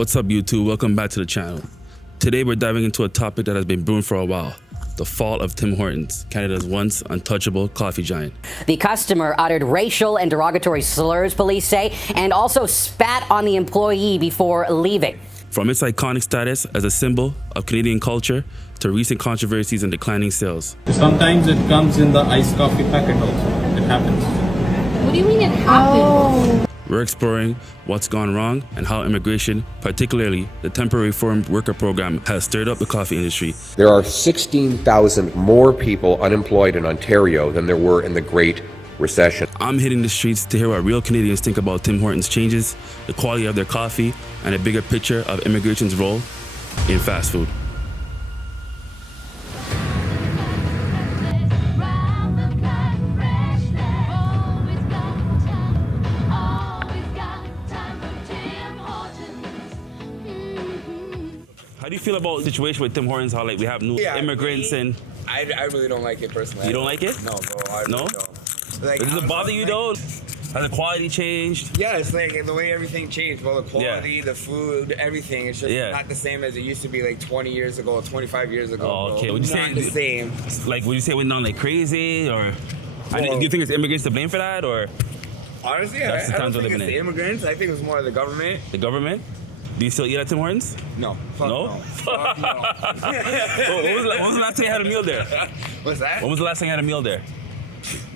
What's up, YouTube? Welcome back to the channel. Today we're diving into a topic that has been brewing for a while. The fall of Tim Hortons, Canada's once untouchable coffee giant. The customer uttered racial and derogatory slurs, police say, and also spat on the employee before leaving. From its iconic status as a symbol of Canadian culture to recent controversies and declining sales. Sometimes it comes in the iced coffee packet also. It happens. What do you mean it happens? We're exploring what's gone wrong and how immigration, particularly the temporary foreign worker program, has stirred up the coffee industry. There are 16,000 more people unemployed in Ontario than there were in the Great Recession. I'm hitting the streets to hear what real Canadians think about Tim Hortons' changes, the quality of their coffee, and a bigger picture of immigration's role in fast food. How do you feel about the situation with Tim Hortons? How we have new immigrants and... I really don't like it personally. You don't like it? No, bro. I really don't. Like, Does it bother you though? Has the quality changed? Yeah, it's like the way everything changed, bro. The quality, the food, everything. It's just not the same as it used to be like 20 years ago or 25 years ago. Oh, okay. Would you not say the same? Like, would you say it went down like crazy, or do you think it's immigrants to blame for that, or? Honestly, I don't think it's the immigrants. I think it was more the government. The government? Do you still eat at Tim Hortons? No. Fuck no. Fuck no. When was the last time you had a meal there? What's that? When was the last time you had a meal there?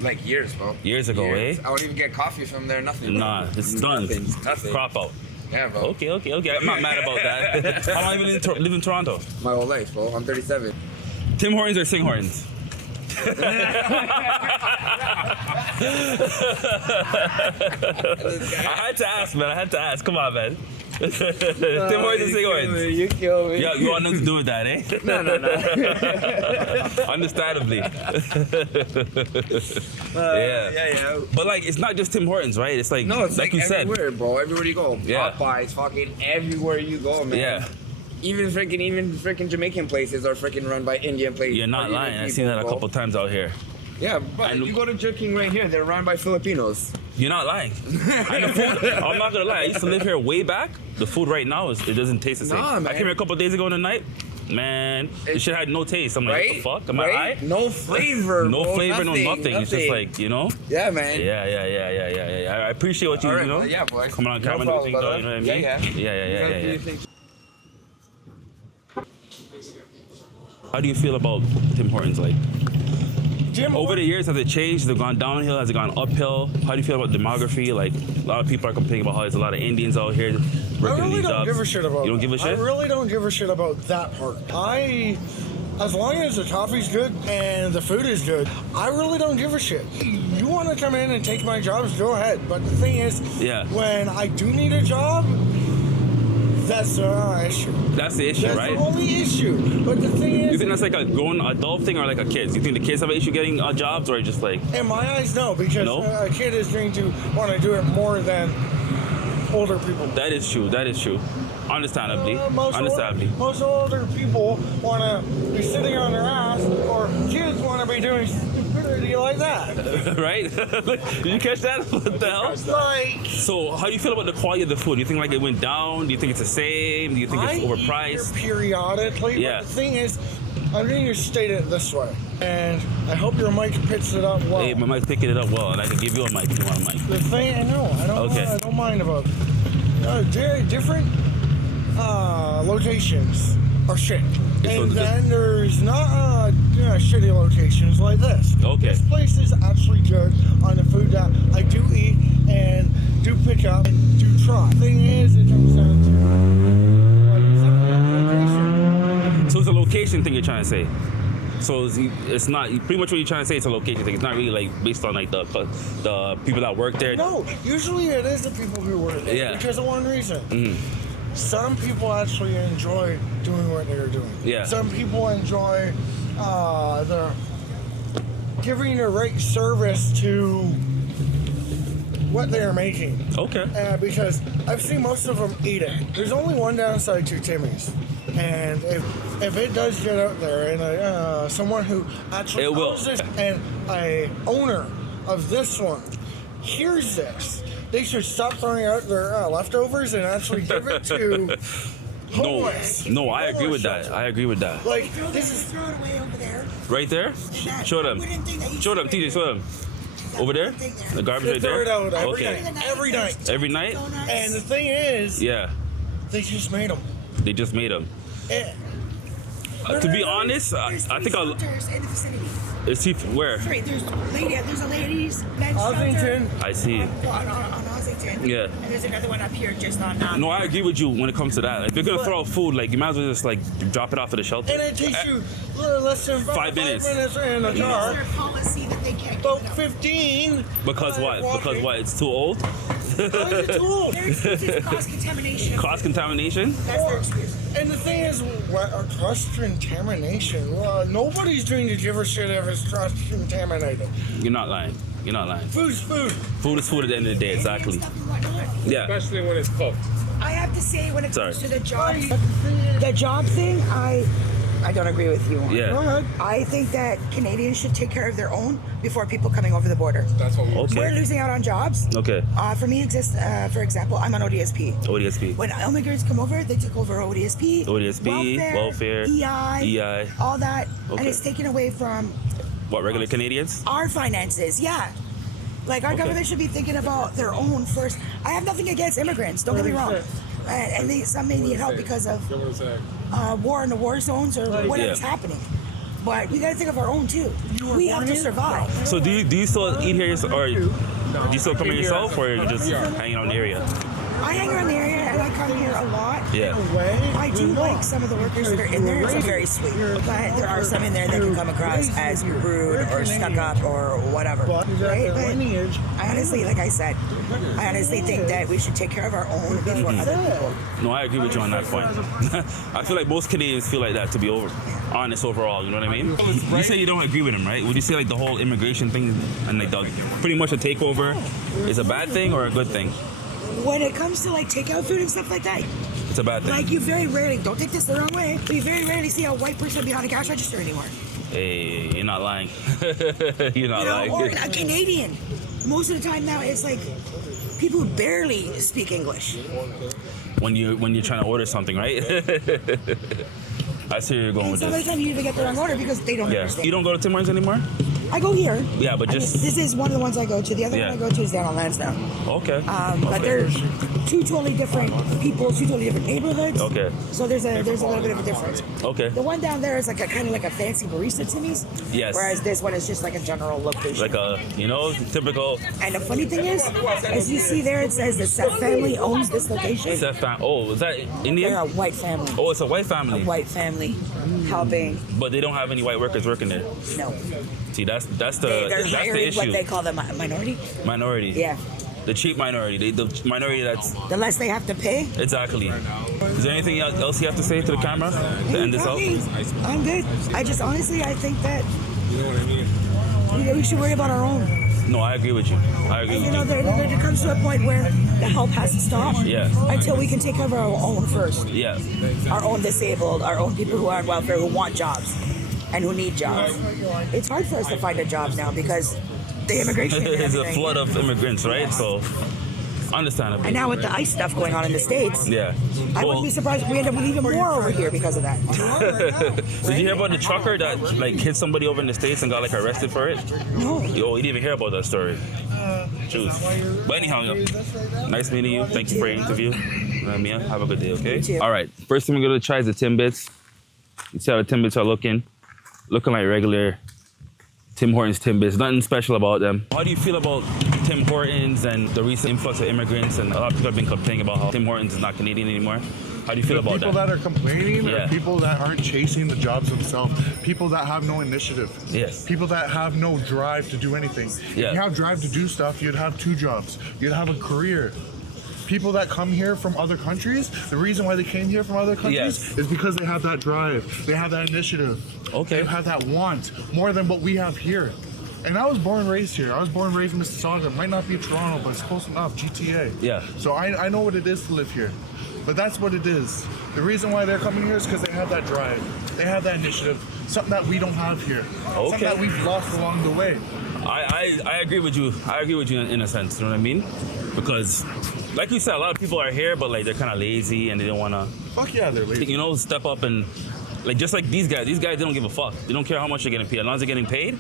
Like years, bro. Years ago, eh? I wouldn't even get coffee from there, nothing. Nah, it's done. Nothing. Crop out. Yeah, bro. Okay. I'm not mad about that. How long have you live in Toronto? My whole life, bro. I'm 37. Tim Hortons or Sing Hortons? I had to ask, man. I had to ask. Come on, man. Tim Hortons and Sing Hortons. You kill me. Yeah, you want nothing to do with that, eh? No. Understandably. Yeah. But like, it's not just Tim Hortons, right? It's like, no, it's like you everywhere, said, bro. Everywhere you go. Yeah. Popeyes, fucking everywhere you go, man. Yeah. Even freaking Jamaican places are freaking run by Indian places. You're not lying. I've seen that a couple times out here. Yeah, but you go to Jerk King right here, they're run by Filipinos. You're not lying. And the food, I'm not gonna lie, I used to live here way back. The food right now, it doesn't taste the same. Nah, man. I came here a couple days ago in the night. Man, this shit had no taste. I'm like, what the fuck? Am I high? No flavor, No bro. flavor, no nothing. It's just like, you know? Yeah, man. Yeah. I appreciate what you, All right, you know? Yeah, boy. Coming on camera and everything, though, you know what I mean? Yeah. How do you feel about Tim Hortons? Like, over the years, has it changed? Has it gone downhill? Has it gone uphill? How do you feel about demography? Like, a lot of people are complaining about how there's a lot of Indians out here working these jobs. I really don't give a shit about You don't that. give a shit? I really don't give a shit about that part. As long as the coffee's good and the food is good, I really don't give a shit. You want to come in and take my jobs, go ahead. But the thing is, when I do need a job, that's the issue. That's the issue, right? That's the only issue. But the thing is... You think that's like a grown adult thing or like a kid? Do you think the kids have an issue getting jobs, or just like... In my eyes, no. Because a kid is going to want to do it more than older people. That is true. Understandably. Most older people want to be sitting on their ass, or kids want to be doing stupidity like that. Right? Did you catch that? What the hell? So, how do you feel about the quality of the food? Do you think like it went down? Do you think it's the same? Do you think it's overpriced? Periodically. Yeah. But the thing is, I'm going to state it this way, and I hope your mic picks it up well. Hey, my mic's picking it up well, and I can give you a mic if you want a mic. The thing, I don't mind about different locations are shit. And then there's not shitty locations like this. Okay. This place is actually good on the food that I do eat and do pick up and do try. The thing is, it comes down to location. So it's a location thing you're trying to say. So it's not pretty much what you're trying to say. It's a location thing. It's not really like based on like the people that work there. No, usually it is the people who work there. Yeah. Because of one reason. Some people actually enjoy doing what they're doing. Yeah. Some people enjoy the giving the right service to what they are making. Okay. Because I've seen most of them eat it. There's only one downside to Timmy's. And if it does get out there and someone who actually owns this and a owner of this one hears this, they should stop throwing out their leftovers and actually give it to homeless. No, I agree with that. Shelter. I agree with that. Like, this is throw it away over there. Right there? Show them. Show them, TJ, show them. Over there? The garbage right throw there? it out Okay. every night. Every night? And the thing is, Yeah. they just made them. They just made them. To be honest, I think I'll. Shelters in the vicinity. Is he where? Sorry, there's a ladies' men's Ossington. shelter I see. on Ossington. Yeah. And there's another one up here just on. No, I agree with you when it comes to that. Like, if you're gonna throw out food, like you might as well just like drop it off at the shelter. And it takes you less than 5 minutes. 5 minutes in a It's car. their policy that they can't. About give it up. 15. Because what? Because what? It's too old. It's too old. Their excuse is cost contamination. Cross contamination. That's their excuse. And the thing is, cross contamination. Nobody's going to give a shit if it's cross contaminated. You're not lying. You're not lying. Food's food. Food is food at the end of the day. Exactly. Yeah. Especially when it's cooked. I have to say, when it comes Sorry. to the job thing, I don't agree with you on. Yeah. I think that Canadians should take care of their own before people coming over the border. That's what we Okay. We're losing out on jobs. Okay. For me, for example, I'm on ODSP. ODSP. When immigrants come over, they took over ODSP, welfare, EI, all that, and Okay. it's taken away from What, regular Canadians? our finances. Yeah. Like, our Okay. government should be thinking about their own first. I have nothing against immigrants, don't get me wrong. And some may need help because of war in the war zones or whatever's Yeah. happening. But we gotta think of our own too. We have to survive. So do you still eat here, or do you still come here yourself, or you just hanging out in the area? I hang around the area and I come here a lot. Yeah. I do like some of the workers that are in there. It's very sweet. But there are some in there that can come across as rude or stuck up or whatever. Right? But I honestly, like I said, I honestly think that we should take care of our own before other people. No, I agree with you on that point. I feel like most Canadians feel like that, to be honest overall. You know what I mean? You say you don't agree with him, right? Would you say like the whole immigration thing and like the pretty much a takeover is a bad thing or a good thing? When it comes to like takeout food and stuff like that, It's a bad thing. like you very rarely, don't take this the wrong way, but you very rarely see a white person behind a cash register anymore. Hey, you're not lying. You're not You know, lying. or a Canadian. Most of the time now, it's like people who barely speak English. when you're trying to order something, right? I see where you're going And with some of the this. time you even get the wrong order because they don't Yeah. understand. You don't go to Tim Hortons anymore? I go here. Yeah, but I mean, just this is one of the ones I go to. The other Yeah. one I go to is down on Lansdowne. okay. But they're two totally different people, two totally different neighborhoods. Okay. So there's a little bit of a difference. Okay. The one down there is like a kind of like a fancy barista Timmy's. Yes. Whereas this one is just like a general location. Like a typical And the funny thing is, as you see there, it says the Seth family owns this location. Seth oh, is that They're Indian? a white family. Oh, it's a white family. A white family helping. But they don't have any white workers working there. No. See, that's They're the hiring what issue. they call the minority. Minority. Yeah. The cheap minority. The minority that's The less they have to pay. exactly. Is there anything else you have to say to the camera to end this out? I'm good. I just honestly, I think that we should worry about our own. No, I agree with you. I agree And with you know, you. there comes to a point where the help has to stop. Yeah. Until we can take care of our own first. Yeah. Our own disabled, our own people who are on welfare, who want jobs and who need jobs. It's hard for us to find a job now because the immigration and There's a everything. flood of immigrants, right? So, understandable. And now with the ICE stuff going on in the States, Yeah. I wouldn't be surprised if we end up with even more over here because of that. Did you hear about the trucker that like hit somebody over in the States and got like arrested for it? No. Yo, you didn't even hear about that story. Truth. But anyhow, yo, nice meeting you. Thank you for your interview. Mia, have a good day, okay? too. All right. First thing we're going to try is the Timbits. You see how the Timbits are looking? Looking like regular Tim Hortons Timbits. Nothing special about them. How do you feel about Tim Hortons and the recent influx of immigrants? And a lot of people have been complaining about how Tim Hortons is not Canadian anymore. How do you feel about People that? that are complaining Yeah. are people that aren't chasing the jobs themselves. People that have no initiative. Yes. People that have no drive to do anything. Yeah. If you have drive to do stuff, you'd have 2 jobs. You'd have a career. People that come here from other countries, the reason why they came here from other countries Yes. is because they have that drive. They have that initiative. Okay. They have that want more than what we have here. And I was born and raised here. I was born and raised in Mississauga. Might not be Toronto, but it's close enough, GTA. Yeah. So I know what it is to live here. But that's what it is. The reason why they're coming here is because they have that drive. They have that initiative. Something that we don't have here. Okay. Something that we've lost along the way. I agree with you. I agree with you in a sense. You know what I mean? Because, like you said, a lot of people are here, but like they're kind of lazy and they don't want to. Fuck yeah, they're lazy. You know, step up and like just like these guys. These guys, they don't give a fuck. They don't care how much they're getting paid. As long as they're getting paid,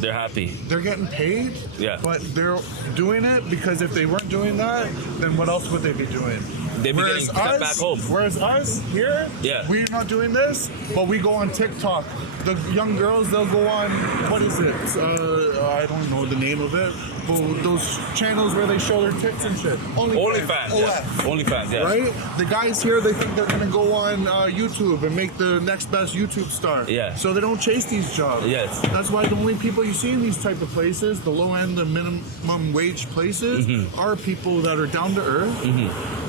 they're happy. They're getting paid. Yeah. But they're doing it because if they weren't doing that, then what else would they be doing? They'd be getting sent back home. Whereas us here, we're not doing this, but we go on TikTok. The young girls, they'll go on, what is it? I don't know the name of it. But those channels where they show their tits and shit. OnlyFans. Yeah. OnlyFans, yeah. Right? The guys here, they think they're gonna go on YouTube and make the next best YouTube star. Yeah. So they don't chase these jobs. Yes. That's why the only people you see in these type of places, the low end, the minimum wage places, are people that are down to earth,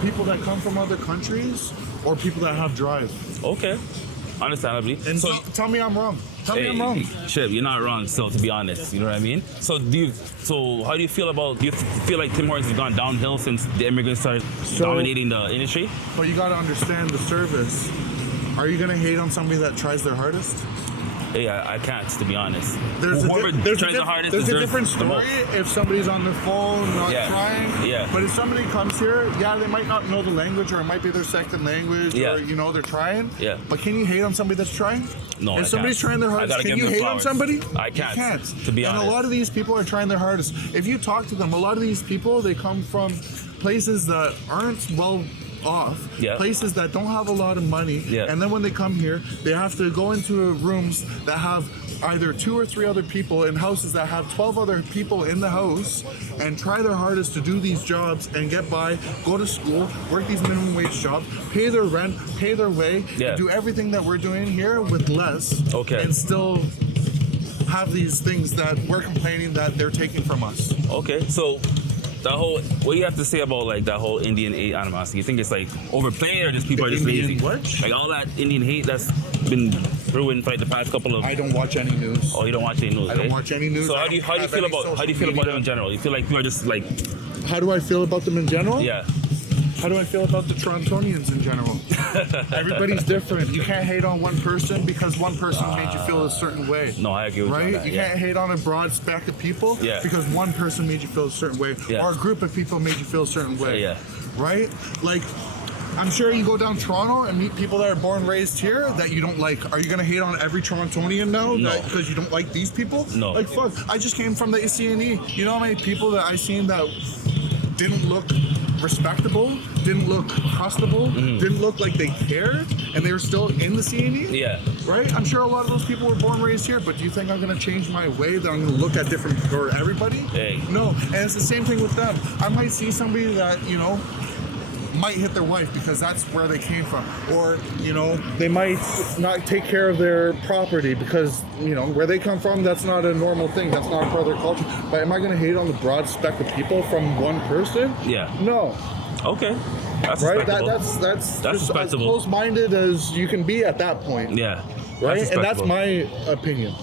people that come from other countries, or people that have drive. Okay. Understandably. And so tell me I'm wrong. Tell me I'm wrong. Chip, you're not wrong still, to be honest. You know what I mean? So how do you feel about, do you feel like Tim Hortons has gone downhill since the immigrants started dominating the industry? But you got to understand the service. Are you going to hate on somebody that tries their hardest? Yeah, I can't, to be honest. There's Whoever tries the hardest there's a deserves different the story most. if somebody's on their phone, not trying. Yeah. But if somebody comes here, they might not know the language, or it might be their second language, or, they're trying. Yeah. But can you hate on somebody that's trying? No, If somebody's trying their hardest, can you hate on somebody? I can't. You can't. To be honest. And a lot of these people are trying their hardest. If you talk to them, a lot of these people, they come from places that aren't well off, places that don't have a lot of money, and then when they come here, they have to go into rooms that have either 2 or 3 other people, in houses that have 12 other people in the house, and try their hardest to do these jobs and get by, go to school, work these minimum wage jobs, pay their rent, pay their way, and do everything that we're doing here with less, and still have these things that we're complaining that they're taking from us. Okay, so that whole, what do you have to say about like that whole Indian hate animosity? You think it's like overplayed, or just people are just lazy? What? Like all that Indian hate that's been brewing for like the past couple of. I don't watch any news. Oh, you don't watch any news? I don't watch any news. So how do you feel about them in general? You feel like people are just like. How do I feel about them in general? Yeah. How do I feel about the Torontonians in general? Everybody's different. You can't hate on one person because one person made you feel a certain way. No, I agree with you. Right? You can't hate on a broad spectrum of people because one person made you feel a certain way, or a group of people made you feel a certain way. Right? Like, I'm sure you go down Toronto and meet people that are born and raised here that you don't like. Are you going to hate on every Torontonian now because you don't like these people? No. Like, fuck. I just came from the CNE. You know how many people that I seen that didn't look respectable, didn't look trustable, didn't look like they cared, and they were still in the CNE? Yeah. Right? I'm sure a lot of those people were born and raised here, but do you think I'm going to change my way, that I'm going to look at different for everybody? Hey. No. And it's the same thing with them. I might see somebody that, might hit their wife because that's where they came from, or they might not take care of their property because where they come from, that's not a normal thing, that's not part of their culture. But am I going to hate on the broad spectrum of people from one person? No. Okay, that's right. That's That's as close-minded as you can be at that point. Right. And that's my opinion.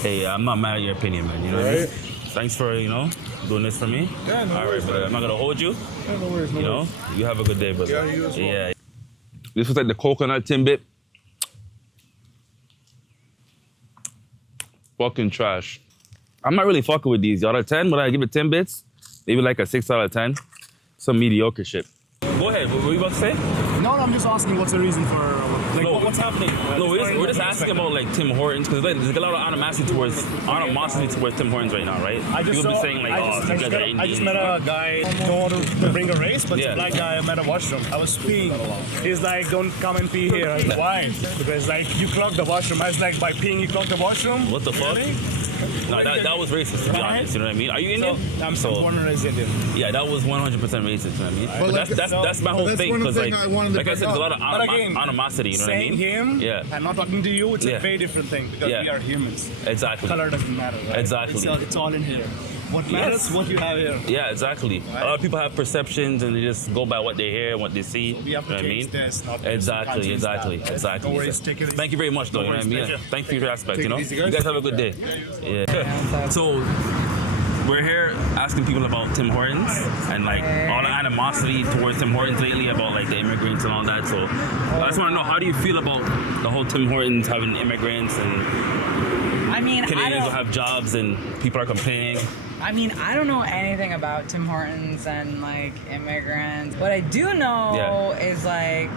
Hey, I'm not mad at your opinion, man. You know what I mean? Thanks for doing this for me. Yeah, no worries, but I'm not gonna hold you. Yeah, no worries, You have a good day, brother. Yeah, you as well. Yeah. This was like the coconut Timbit. Fucking trash. I'm not really fucking with these. Out of 10, would I give it 10 bits? Maybe like a 6 out of 10. Some mediocre shit. Go ahead. What were you about to say? No, I'm just asking what's the reason for what's happening. No, we're just asking about like Tim Hortons because there's a lot of animosity towards Tim Hortons right now, right? People be saying like, I just met a guy, don't want to bring a race, but a black guy I met at a washroom. I was peeing. He's like, don't come and pee here. I was like, why? Because like you clogged the washroom. I was like, by peeing you clogged the washroom? What the fuck? No, that was racist, to be honest. You know what I mean? Are you Indian? I'm born and raised Indian. Yeah, that was 100% racist. You know what I mean? But that's my whole thing because like I said, there's a lot of animosity. You know what I mean? Saying him and not talking to you, it's a very different thing because we are humans. Exactly. Color doesn't matter. Right? Exactly. It's all in here. What matters, what you have here. Yeah, exactly. Right? A lot of people have perceptions and they just go by what they hear and what they see. So we have to change this, not exactly. No worries, take it easy. Thank you very much, though. You know what I mean? Thank you for your aspect. You guys have a good day. Yeah. So we're here asking people about Tim Hortons and like all the animosity towards Tim Hortons lately about like the immigrants and all that. So I just want to know, how do you feel about the whole Tim Hortons having immigrants and I mean, Canadians don't have jobs and people are complaining. I mean, I don't know anything about Tim Hortons and like immigrants. What I do know is like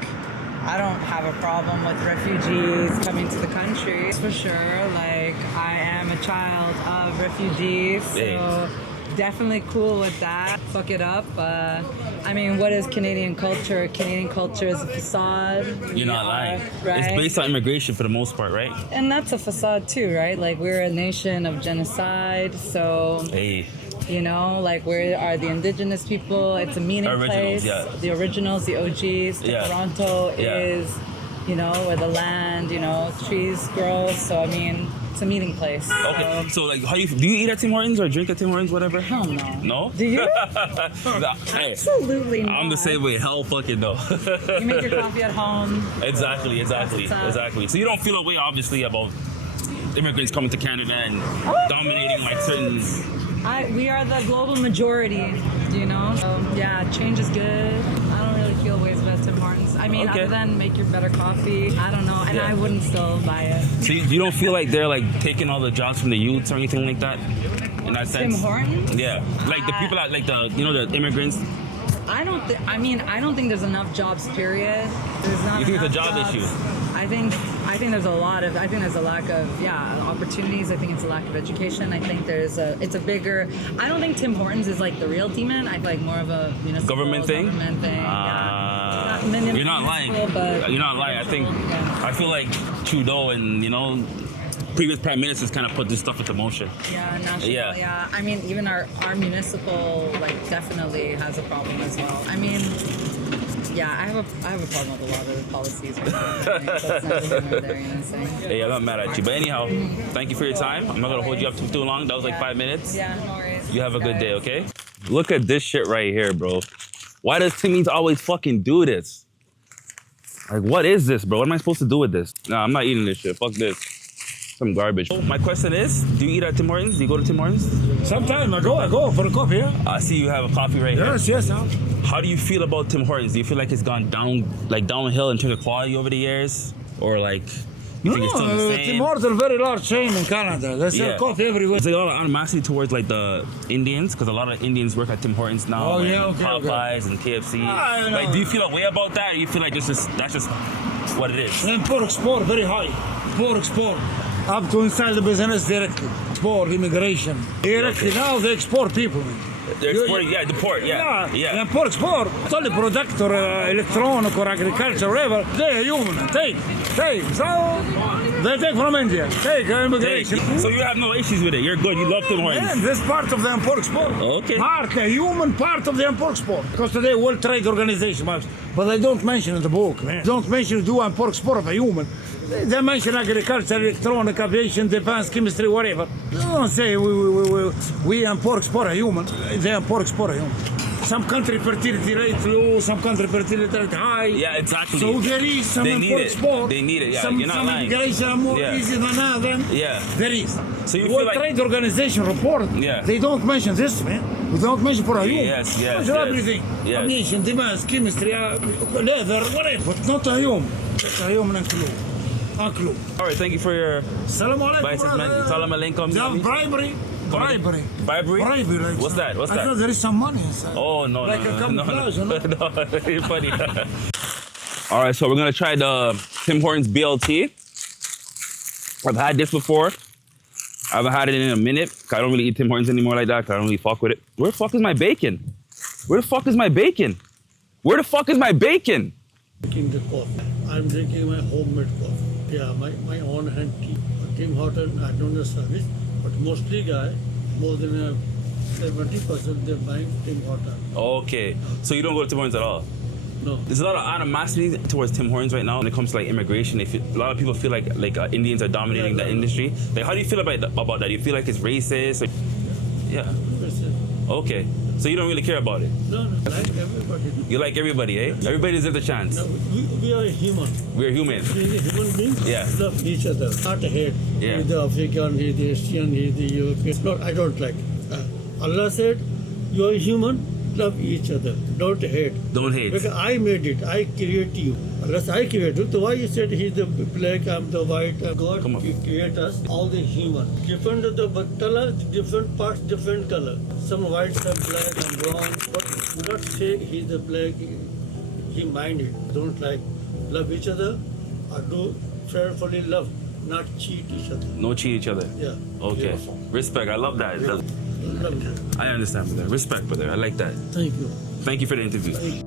I don't have a problem with refugees coming to the country. For sure, like I am a child of refugees, so definitely cool with that. Fuck it up. I mean, what is Canadian culture? Canadian culture is a facade. You're not lying. Right? It's based on immigration for the most part, right? And that's a facade too, right? Like we're a nation of genocide, so you know, like where are the indigenous people? It's a meeting place. The originals, the OGs. Toronto is, you know, where the land, you know, trees grow. So I mean, it's a meeting place. Okay, so like, do you eat at Tim Hortons or drink at Tim Hortons, whatever? Hell no. No? Do you? Hey, absolutely not. I'm the same way. Hell fucking no. You make your coffee at home. Exactly. So you don't feel a way, obviously, about immigrants coming to Canada and dominating like certain... We are the global majority, you know? Yeah, change is good. I don't really feel ways about Tim Hortons. I mean, other than make your better coffee, I don't know, and I wouldn't still buy it. So you don't feel like they're like taking all the jobs from the youths or anything like that? In that sense? Tim Hortons? Yeah, like the people that, like the, you know, the immigrants? I don't think there's enough jobs, period. There's not. You think enough it's a job jobs. issue? I think there's a lack of opportunities. I think it's a lack of education. I think it's a bigger. I don't think Tim Hortons is like the real demon. I feel like more of a municipal government thing. You're not lying. You're not lying. I feel like Trudeau and, you know, previous prime ministers kind of put this stuff into motion. Yeah, national. Yeah. I mean, even our municipal like definitely has a problem as well. I mean. Yeah, I have a problem with a lot of the policies right now. That's not even right there, you know what I'm saying? Hey, I'm not mad at you. But anyhow, thank you for your time. I'm not going to hold you up too long. That was like 5 minutes. Yeah, no worries. You have a good day, okay? Look at this shit right here, bro. Why does Timmy's always fucking do this? Like, what is this, bro? What am I supposed to do with this? Nah, I'm not eating this shit. Fuck this. Some garbage. My question is, do you eat at Tim Hortons? Do you go to Tim Hortons? Sometimes I go for a coffee, yeah. I see you have a coffee right here. Yes. How do you feel about Tim Hortons? Do you feel like it's gone downhill in terms of quality over the years? Or like, you think it's still the same? Tim Hortons is a very large chain in Canada. They sell coffee everywhere. There's a lot of animosity towards like the Indians, because a lot of Indians work at Tim Hortons now. Popeyes and KFC. Like, do you feel a way about that? Or you feel like that's just what it is? And pork export, very high. Pork export. Up to inside the business directly. Export, immigration. Directly now they export people. They're exporting, deport, And pork export, it's only product or electronic or agriculture, whatever. They are human. Take. So they take from India. Take immigration. So you have no issues with it. You're good. You love Tim Hortons. Yeah, this part of the import export. Okay. A human part of the import export. Because today World Trade Organization, but they don't mention in the book, man. Don't mention do import export of a human. They mention agriculture, electronic, aviation, defense, chemistry, whatever. They don't say we import export a human. They import export a human. Some country fertility rate low, some country fertility rate high. Yeah, exactly. So there is some import export. They need it, yeah. Some You're not lying. immigration are more easy than other. Yeah. There is. So you World feel like Trade Organization report. Yeah. They don't mention this, man. They don't mention for a human. Yes. Everything. Yes. Aviation, defense, chemistry, leather, whatever. But not a human. Just a human and clue. All right, thank you for your Salam alaikum. Salam alaikum. Bribery. Bribery? What's that? I thought there is some money inside. Oh, no. Like a camouflage, no. You're funny. All right, so we're going to try the Tim Hortons BLT. I've had this before. I haven't had it in a minute. I don't really eat Tim Hortons anymore like that. I don't really fuck with it. Where the fuck is my bacon? Drinking the coffee. I'm drinking my homemade coffee. Yeah, my own hand tea. Tim Hortons, I don't know service, but mostly more than 70% they're buying Tim Hortons. Okay, so you don't go to Tim Hortons at all? No. There's a lot of animosity towards Tim Hortons right now when it comes to like immigration. A lot of people feel like Indians are dominating the industry. Like, how do you feel about that? Do you feel like it's racist? Okay. So you don't really care about it? No, I like everybody. You like everybody, eh? Everybody deserves a chance. No, we are human. We're human. We're human beings. Yeah. Love each other. Not hate. Yeah. He's the African, he's the Asian, he's the European. No, I don't like. Allah said, you are human. love each other. Don't hate. Don't hate. Because I made it. I create you. Unless I create you, so why you said he's the black, I'm the white? God create us, all the human. Different the color, different parts, different color. Some white, some black, and brown. But do not say he's the black. He minded. Don't like love each other or do fairly love, not cheat each other. No cheat each other. Yeah. Okay. Beautiful. Respect. I love that. I understand, brother. Respect, brother. I like that. Thank you. Thank you for the interview.